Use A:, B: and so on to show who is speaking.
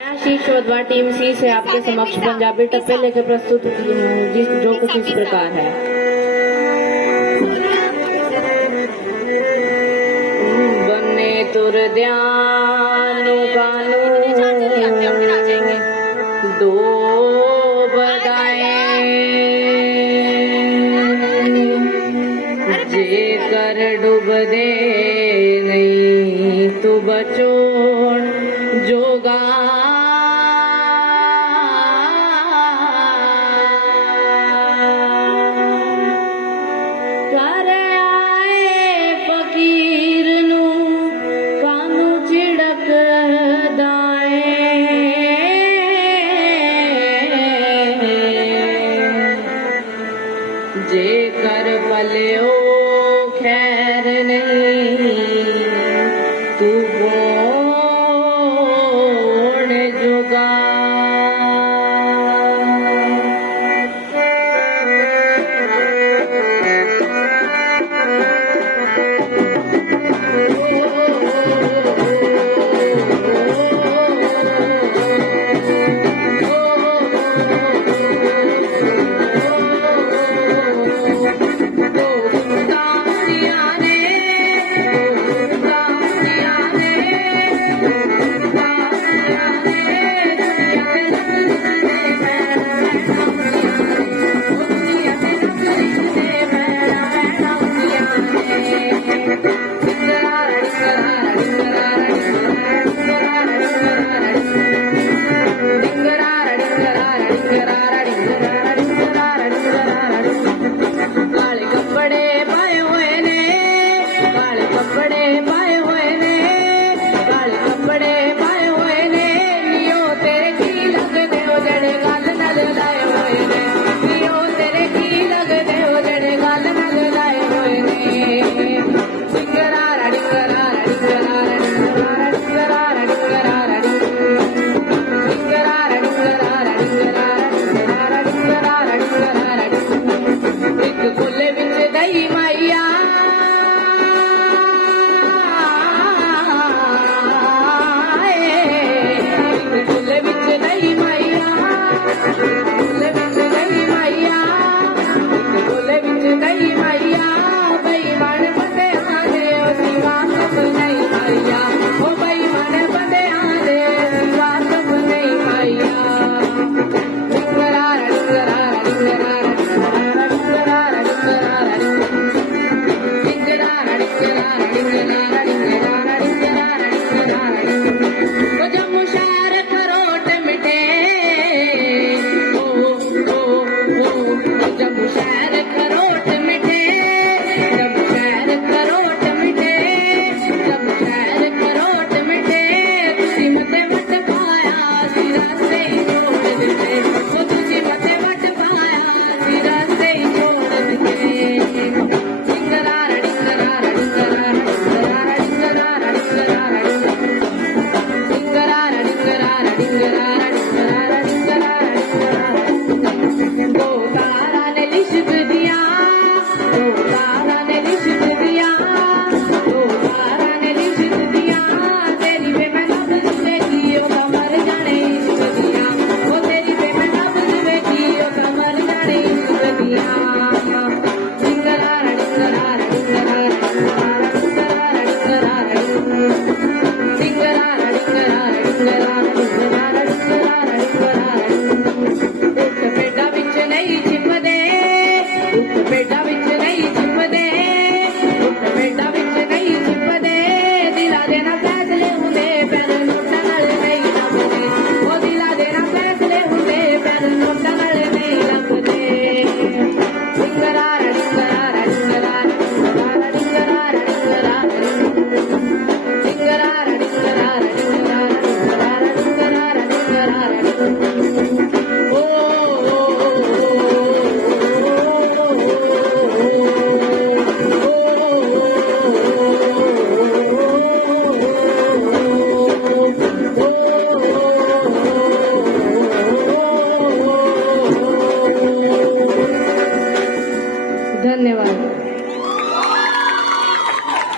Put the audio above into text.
A: आशीष team सी से आपके समक्ष पंजाबी टप्पे लेकर प्रस्तुत हुई हूँ जिस जो कुछ इस प्रकार है?
B: बने तुर ध्यान জীবন যোগা।